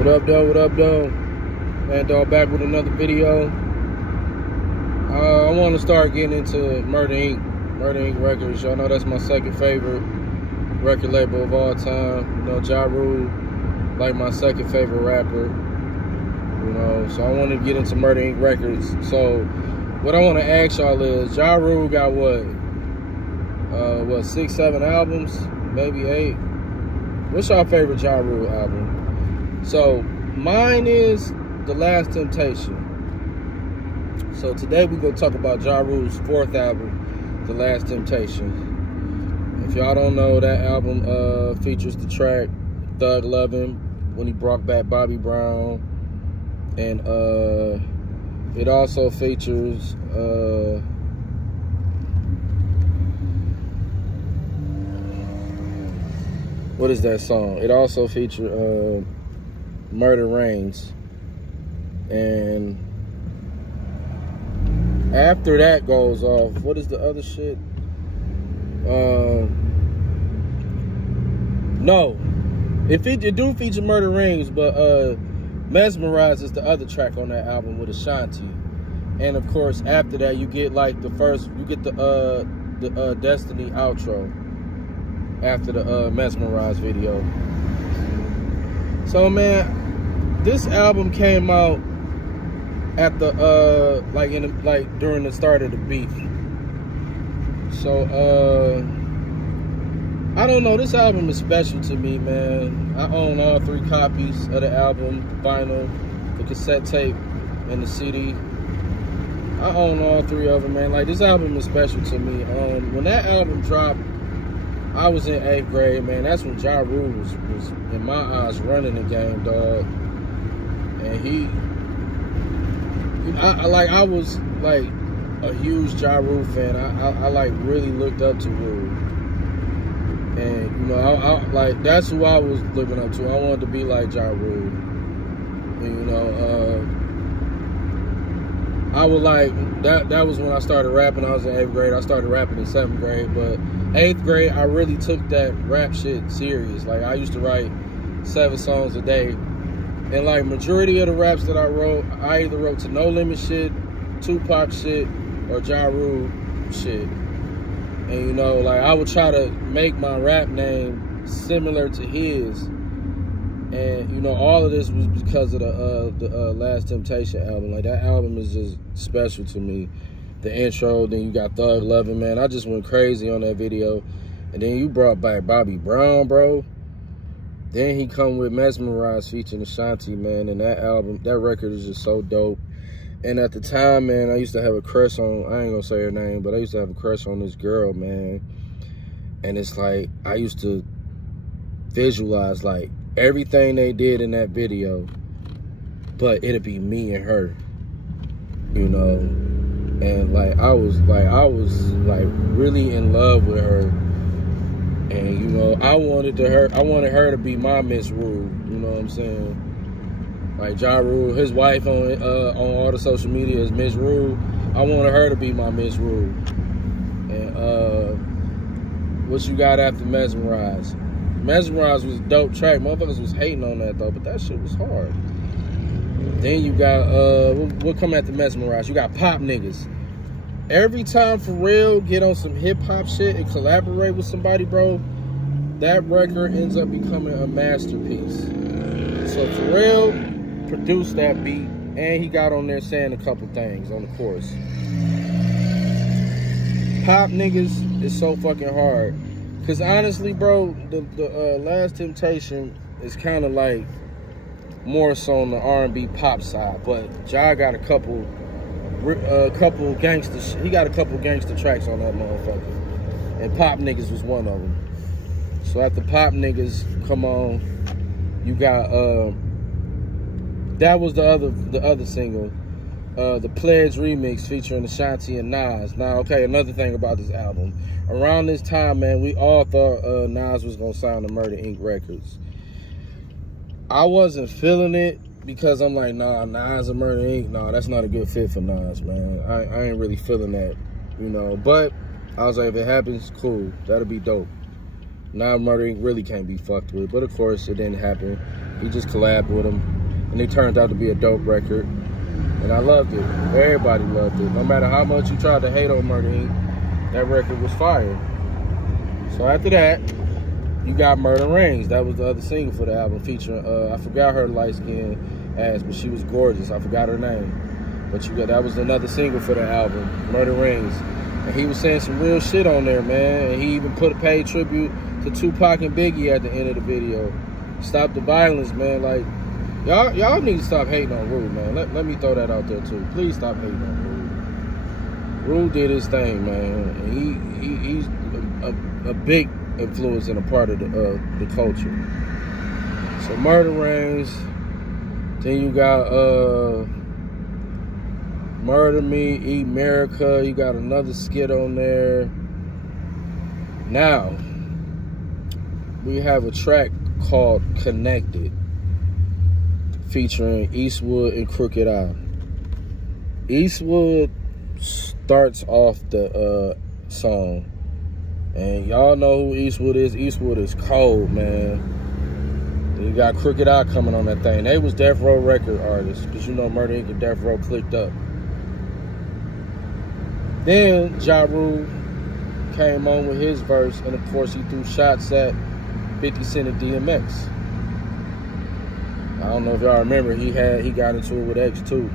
What up, though? What up, though? Man, dog, back with another video. I want to start getting into Murder Inc. Murder Inc. Records. Y'all know that's my second favorite record label of all time. You know, Ja Rule, like my second favorite rapper. You know, so I want to get into Murder Inc. Records. So, what I want to ask y'all is, Ja Rule got what, 6, 7 albums? Maybe 8? What's y'all favorite Ja Rule album? So, mine is The Last Temptation. So, today we're going to talk about Ja Rule's 4th album, The Last Temptation. If y'all don't know, that album features the track Thug Lovin', when he brought back Bobby Brown. And it also features what is that song? It also featured Murder Reigns. And after that goes off, what is the other shit? No, it do feature Murder Reigns, but Mesmerize is the other track on that album with Ashanti. And of course, after that, you get like the Destiny outro after the Mesmerize video. So man, this album came out at the during the start of the beef. So I don't know, this album is special to me, man. I own all 3 copies of the album, vinyl, the cassette tape, and the CD. I own all 3 of them, man. Like, this album is special to me. When that album dropped, I was in 8th grade, man. That's when Ja Rule was in my eyes, running the game, dog. And I was like a huge Ja Rule fan. I like really looked up to Rule. And, you know, I like, that's who I was looking up to. I wanted to be like Ja Rule. And, you know, I would like, that was when I started rapping. I was in 8th grade. I started rapping in 7th grade. But 8th grade, I really took that rap shit serious. Like, I used to write 7 songs a day. And, like, majority of the raps that I wrote, I either wrote to No Limit shit, Tupac shit, or Ja Rule shit. And, you know, like, I would try to make my rap name similar to his. And, you know, all of this was because of the Last Temptation album. Like, that album is just special to me. The intro, then you got Thug Lovin', man. I just went crazy on that video. And then you brought back Bobby Brown, bro. Then he come with Mesmerize featuring Ashanti, man. And that album, that record is just so dope. And at the time, man, I used to have a crush on, I ain't gonna say her name, but I used to have a crush on this girl, man. And it's like, I used to visualize, like, everything they did in that video, but it'd be me and her, you know? And, like, I was really in love with her. And, you know, I wanted her to be my Miss Rule, you know what I'm saying? Like, Ja Rule, his wife on all the social media is Miss Rule. I wanted her to be my Miss Rule. And what you got after Mesmerize? Mesmerize was a dope track. Motherfuckers was hating on that though, but that shit was hard. Then you got what come after Mesmerize? You got Pop Niggas. Every time Pharrell get on some hip hop shit and collaborate with somebody, bro, that record ends up becoming a masterpiece. So Pharrell produced that beat, and he got on there saying a couple things on the chorus. Pop Niggas is so fucking hard. Cause honestly, bro, the Last Temptation is kind of like more so on the R&B pop side, but Ja got a couple gangster. He got a couple gangster tracks on that motherfucker, and Pop Niggas was one of them. So after Pop Niggas, come on, you got that was the other single, the Pledge remix featuring Ashanti and Nas. Now, okay, another thing about this album. Around this time, man, we all thought Nas was gonna sign to Murder Inc. Records. I wasn't feeling it because I'm like, nah, Nas and Murder Inc. Nah, that's not a good fit for Nas, man. I ain't really feeling that, you know. But I was like, if it happens, cool. That'll be dope. Now Murder Inc. really can't be fucked with. But of course, it didn't happen. He just collabed with him, and it turned out to be a dope record. And I loved it. Everybody loved it. No matter how much you tried to hate on Murder Inc., that record was fire. So after that, you got Murder Rings. That was the other single for the album, featuring, I forgot her light-skinned ass, but she was gorgeous. I forgot her name. But that was another single for the album, Murder Rings. And he was saying some real shit on there, man. And he even paid tribute to Tupac and Biggie at the end of the video. Stop the violence, man. Like, y'all need to stop hating on Rue, man. Let me throw that out there, too. Please stop hating on Rue. Rue did his thing, man. And he's a big influence and a part of the culture. So Murder Rings. Then you got Murder Me, Eat America. You got another skit on there. Now, we have a track called Connected, featuring Eastwood and Crooked I. Eastwood starts off the song. And y'all know who Eastwood is. Eastwood is cold, man. You got Crooked I coming on that thing. They was Death Row record artists, because you know Murder Inc. and Death Row clicked up. Then Ja Rule came on with his verse, and of course he threw shots at 50 Cent and DMX. I don't know if y'all remember, he got into it with X too,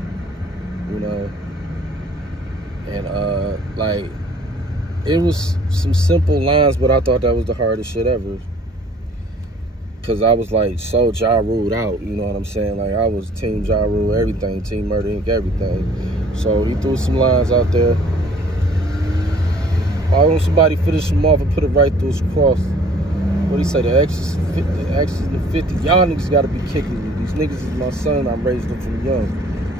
you know. And like, it was some simple lines, but I thought that was the hardest shit ever. Cause I was like so Ja Ruled out, you know what I'm saying? Like, I was Team Ja Rule, everything, Team Murder Inc., everything. So he threw some lines out there. Why don't somebody finish him off and put it right through his cross? What do you say? The X is the 50. Y'all niggas gotta be kicking me. These niggas is my son. I raised them from young.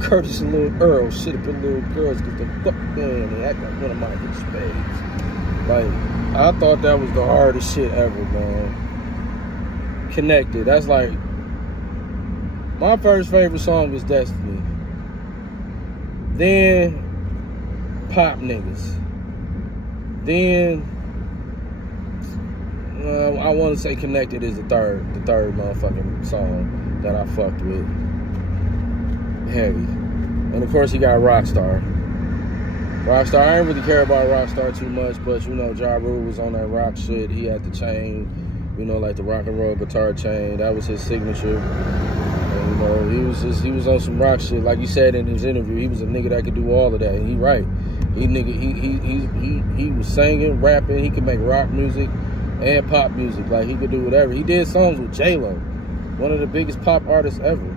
Curtis and Lil Earl shit up in little girls because the fuck man, they act like one of my hit spades. Like, I thought that was the hardest shit ever, man. Connected. That's like, my first favorite song was Destiny. Then Pop Niggas. Then I want to say Connected is the third motherfucking song that I fucked with. Heavy. And of course he got Rockstar. Rockstar, I didn't really care about Rockstar too much, but you know, Ja Rule was on that rock shit. He had the chain, you know, like the rock and roll guitar chain. That was his signature. And, you know, he was on some rock shit. Like he said in his interview, he was a nigga that could do all of that. And he right. He was singing, rapping. He could make rock music and pop music. Like, he could do whatever. He did songs with J-Lo, one of the biggest pop artists ever.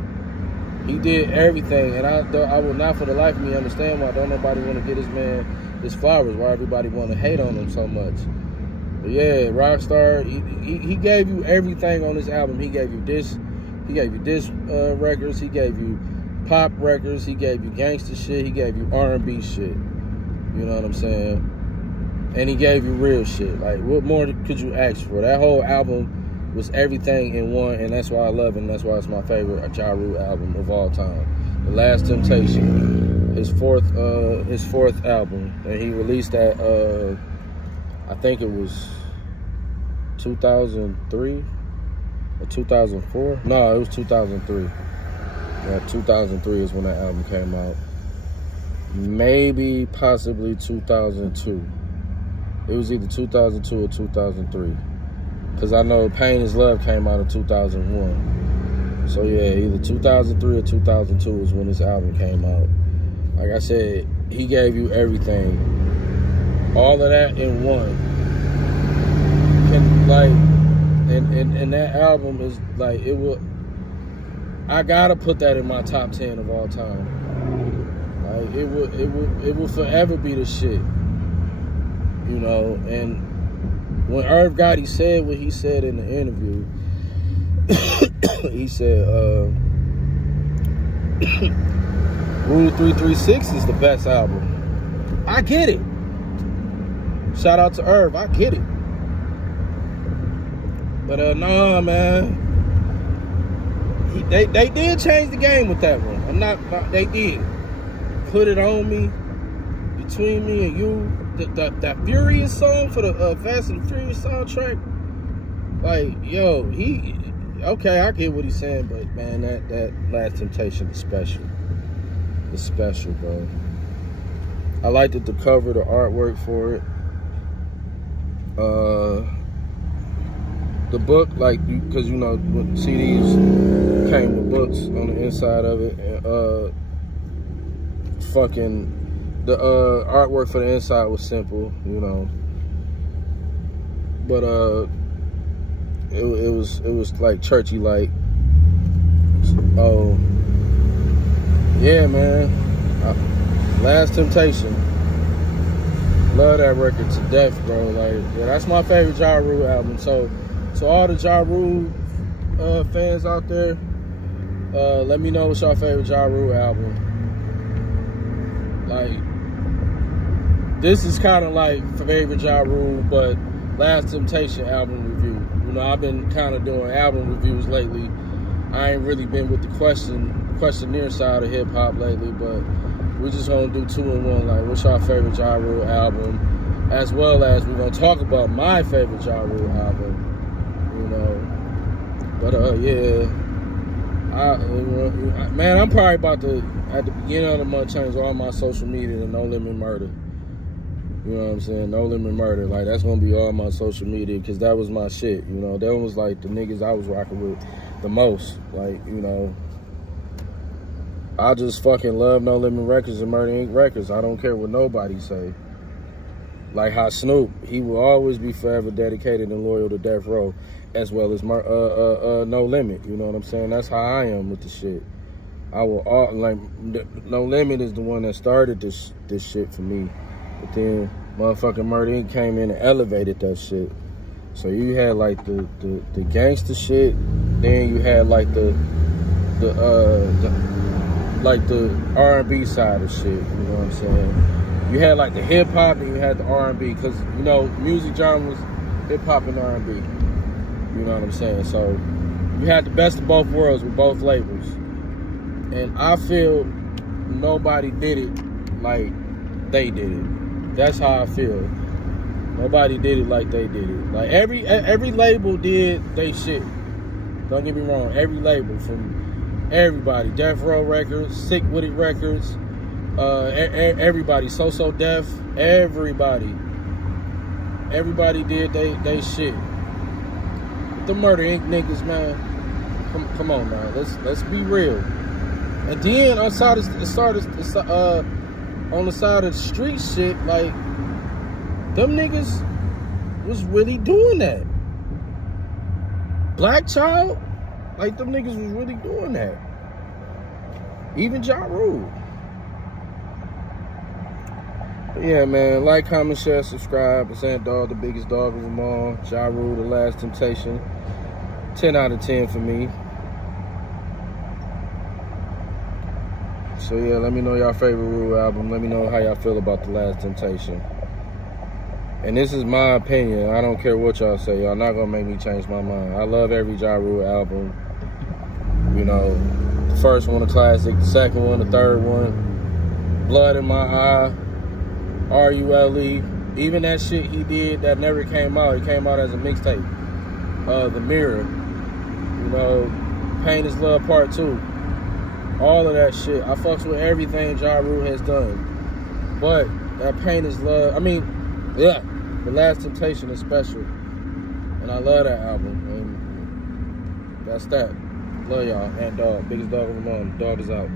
He did everything, and I will not for the life of me understand why don't nobody want to get this man his flowers, why everybody want to hate on him so much. But yeah, Rockstar, he gave you everything on this album. He gave you disc records, he gave you pop records, he gave you gangster shit, he gave you R&B shit. You know what I'm saying? And he gave you real shit. Like, what more could you ask for? That whole album was everything in one, and that's why I love it, and that's why it's my favorite Ja Rule album of all time. The Last Temptation, his fourth album, and he released that, I think it was 2003 or 2004. No, it was 2003. Yeah, 2003 is when that album came out. Maybe, possibly 2002. It was either 2002 or 2003. Because I know Pain is Love came out in 2001. So yeah, either 2003 or 2002 is when this album came out. Like I said, he gave you everything. All of that in one. And that album is like, I gotta put that in my top 10 of all time. Like, it will forever be the shit. You know, and when Irv Gotti said what he said in the interview, he said, Rule 336 is the best album. I get it. Shout out to Irv, I get it. But nah, man. They did change the game with that one. They did. Put It On Me, Between Me and You. That Furious song for the Fast and the Furious soundtrack, like, yo, okay, I get what he's saying, but man, that Last Temptation is special. It's special, bro. I liked it, the cover, the artwork for it. The book, like, because you know, when CDs came with books on the inside of it. The artwork for the inside was simple, you know. But it was like churchy, like. Oh, yeah, man. Last Temptation. Love that record to death, bro. Like, yeah, that's my favorite Ja Rule album. So all the Ja Rule fans out there, let me know what's your favorite Ja Rule album. Like, this is kind of like favorite Ja Rule, but Last Temptation album review. You know, I've been kind of doing album reviews lately. I ain't really been with the questionnaire side of hip hop lately, but we're just gonna do 2 in 1. Like, what's your favorite Ja Rule album? As well as we're gonna talk about my favorite Ja Rule album. You know, but yeah, man, I'm probably about to at the beginning of the month change all my social media to No Limit Murder. You know what I'm saying? No Limit Murder. Like, that's gonna be all my social media, because that was my shit. You know, that was like the niggas I was rocking with the most. Like, you know, I just fucking love No Limit Records and Murder Inc. Records. I don't care what nobody say. Like how Snoop, he will always be forever dedicated and loyal to Death Row, as well as No Limit. You know what I'm saying? That's how I am with the shit. I will like No Limit is the one that started this shit for me. But then motherfucking Murder Inc. came in and elevated that shit. So you had like the gangster shit, then you had like the R&B side of shit. You know what I'm saying? You had like the hip hop, and you had the R&B, because you know music genres, hip hop and R&B. You know what I'm saying? So you had the best of both worlds with both labels, and I feel nobody did it like they did it. That's how I feel. Nobody did it like they did it. Like every label did they shit. Don't get me wrong. Every label, from everybody, Death Row Records, Sick With It Records, everybody, So Def, everybody did they shit. But the Murder Inc. niggas, man, come on now, let's be real. And then on the side of the street shit, like, them niggas was really doing that. Black Child, like, them niggas was really doing that. Even Ja Rule. But yeah, man, like, comment, share, subscribe. It's Ant Dog, the biggest dog of them all. Ja Rule, The Last Temptation. 10 out of 10 for me. So yeah, let me know your favorite Rule album. Let me know how y'all feel about The Last Temptation. And this is my opinion. I don't care what y'all say. Y'all not gonna make me change my mind. I love every Ja Rule album. You know, the first one a classic, the second one, the third one, Blood in My Eye, R.U.L.E. Even that shit he did that never came out. It came out as a mixtape. The Mirror. You know, Pain Is Love Part 2. All of that shit. I fucks with everything Ja Rule has done. But that Pain Is Love, I mean, yeah, The Last Temptation is special. And I love that album. And that's that. Love y'all. Ant Dog, biggest dog of them all. Dog is out.